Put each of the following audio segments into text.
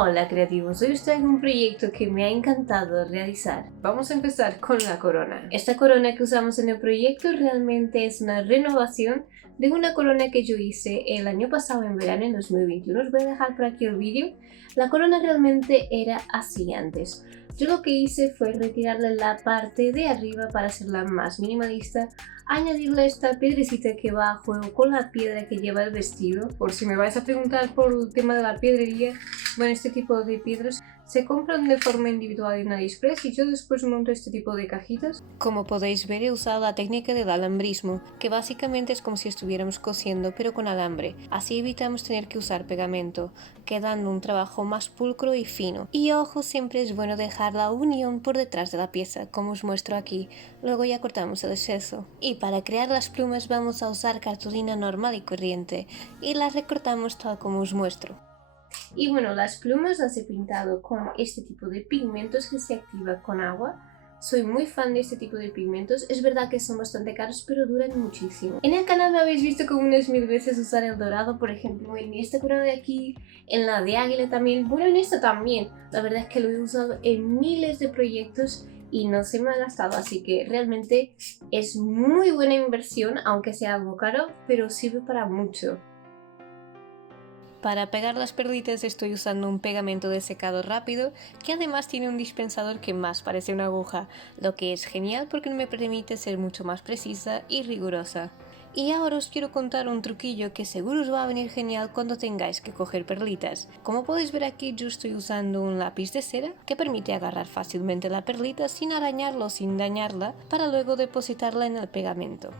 Hola creativos, hoy os traigo un proyecto que me ha encantado realizar. Vamos a empezar con la corona. Esta corona que usamos en el proyecto realmente es una renovación de una corona que yo hice el año pasado en verano, en 2021. Os voy a dejar por aquí el vídeo. La corona realmente era así antes. Yo lo que hice fue retirarle la parte de arriba para hacerla más minimalista, añadirle esta piedrecita que va a juego con la piedra que lleva el vestido. Por si me vais a preguntar por el tema de la piedrería, bueno, este tipo de piedras se compran de forma individual en AliExpress y yo después monto este tipo de cajitas. Como podéis ver, he usado la técnica del alambrismo, que básicamente es como si estuviéramos cosiendo pero con alambre. Así evitamos tener que usar pegamento, quedando un trabajo más pulcro y fino. Y ojo, siempre es bueno dejar la unión por detrás de la pieza, como os muestro aquí. Luego ya cortamos el exceso. Y para crear las plumas vamos a usar cartulina normal y corriente y las recortamos tal como os muestro. Y bueno, las plumas las he pintado con este tipo de pigmentos que se activa con agua. Soy muy fan de este tipo de pigmentos. Es verdad que son bastante caros, pero duran muchísimo. En el canal me habéis visto como unas 1000 veces usar el dorado, por ejemplo, en esta corona de aquí, en la de águila también, bueno, en esta también. La verdad es que lo he usado en miles de proyectos y no se me ha gastado, así que realmente es muy buena inversión, aunque sea algo caro, pero sirve para mucho. Para pegar las perlitas estoy usando un pegamento de secado rápido que además tiene un dispensador que más parece una aguja, lo que es genial porque me permite ser mucho más precisa y rigurosa. Y ahora os quiero contar un truquillo que seguro os va a venir genial cuando tengáis que coger perlitas. Como podéis ver aquí, yo estoy usando un lápiz de cera que permite agarrar fácilmente la perlita sin arañarla o sin dañarla para luego depositarla en el pegamento.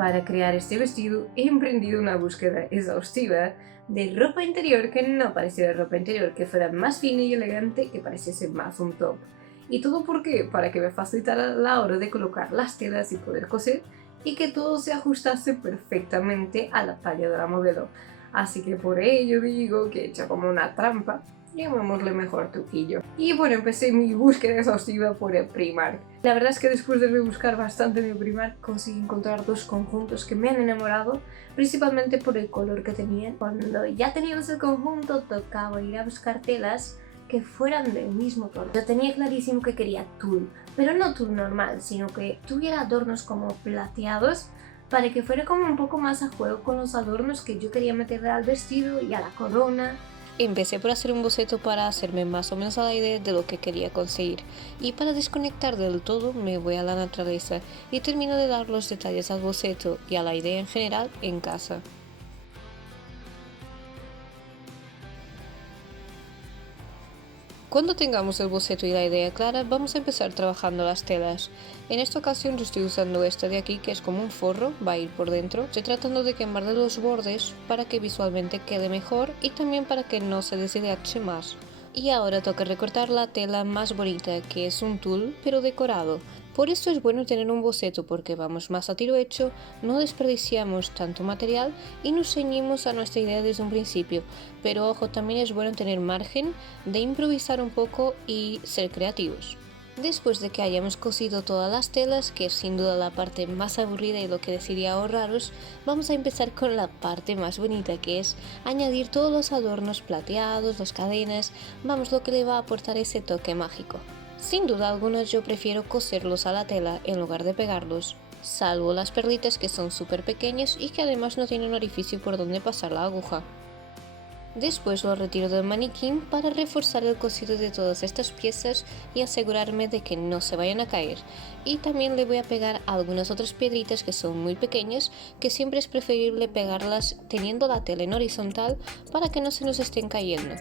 Para crear este vestido he emprendido una búsqueda exhaustiva de ropa interior que no pareciera ropa interior, que fuera más fina y elegante, que pareciese más un top. ¿Y todo por qué? Para que me facilitara la hora de colocar las telas y poder coser y que todo se ajustase perfectamente a la talla de la modelo. Así que por ello digo que he hecho como una trampa, llamémosle mejor truquillo. Y bueno, empecé mi búsqueda exhaustiva por el Primark. La verdad es que después de rebuscar bastante en el Primark conseguí encontrar dos conjuntos que me han enamorado, principalmente por el color que tenían. Cuando ya teníamos el conjunto tocaba ir a buscar telas que fueran del mismo tono. Yo tenía clarísimo que quería tul, pero no tul normal, sino que tuviera adornos como plateados para que fuera como un poco más a juego con los adornos que yo quería meterle al vestido y a la corona. Empecé por hacer un boceto para hacerme más o menos a la idea de lo que quería conseguir, y para desconectar del todo me voy a la naturaleza y termino de dar los detalles al boceto y a la idea en general en casa. Cuando tengamos el boceto y la idea clara, vamos a empezar trabajando las telas. En esta ocasión yo estoy usando esta de aquí, que es como un forro, va a ir por dentro. Estoy tratando de quemar de los bordes para que visualmente quede mejor y también para que no se deshidrate más. Y ahora toca recortar la tela más bonita, que es un tul, pero decorado. Por esto es bueno tener un boceto porque vamos más a tiro hecho, no desperdiciamos tanto material y nos ceñimos a nuestra idea desde un principio. Pero ojo, también es bueno tener margen de improvisar un poco y ser creativos. Después de que hayamos cosido todas las telas, que es sin duda la parte más aburrida y lo que decidiría ahorraros, vamos a empezar con la parte más bonita, que es añadir todos los adornos plateados, las cadenas, vamos, lo que le va a aportar ese toque mágico. Sin duda alguna yo prefiero coserlos a la tela en lugar de pegarlos, salvo las perlitas que son súper pequeñas y que además no tienen orificio por donde pasar la aguja. Después lo retiro del maniquí para reforzar el cosido de todas estas piezas y asegurarme de que no se vayan a caer. Y también le voy a pegar algunas otras piedritas que son muy pequeñas, que siempre es preferible pegarlas teniendo la tela en horizontal para que no se nos estén cayendo.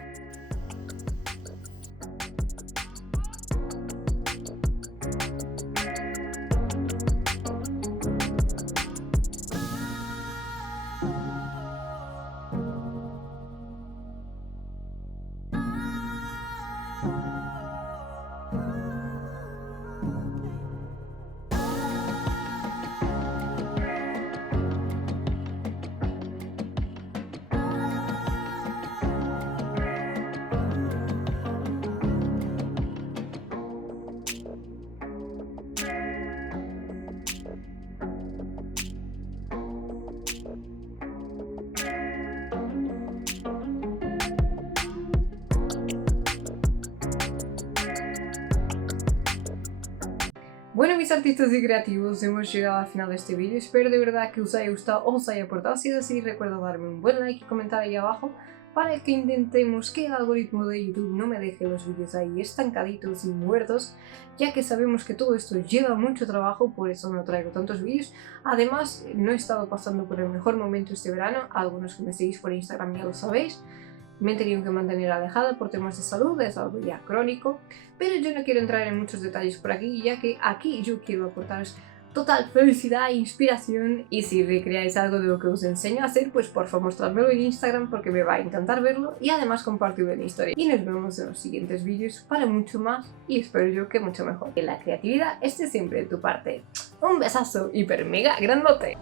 Bueno, mis artistas y creativos, hemos llegado al final de este vídeo. Espero de verdad que os haya gustado o os haya aportado. Si es así, recuerda darme un buen like y comentar ahí abajo para que intentemos que el algoritmo de YouTube no me deje los vídeos ahí estancaditos y muertos, ya que sabemos que todo esto lleva mucho trabajo, por eso no traigo tantos vídeos. Además, no he estado pasando por el mejor momento este verano, algunos que me seguís por Instagram ya lo sabéis. Me he tenido que mantener alejada por temas de salud, es algo ya crónico, pero yo no quiero entrar en muchos detalles por aquí, ya que aquí yo quiero aportaros total felicidad e inspiración, y si recreáis algo de lo que os enseño a hacer, pues por favor mostrádmelo en Instagram porque me va a encantar verlo y además compartirlo en historia. Y nos vemos en los siguientes vídeos para mucho más y espero yo que mucho mejor. Que la creatividad esté siempre de tu parte. Un besazo hiper mega grandote.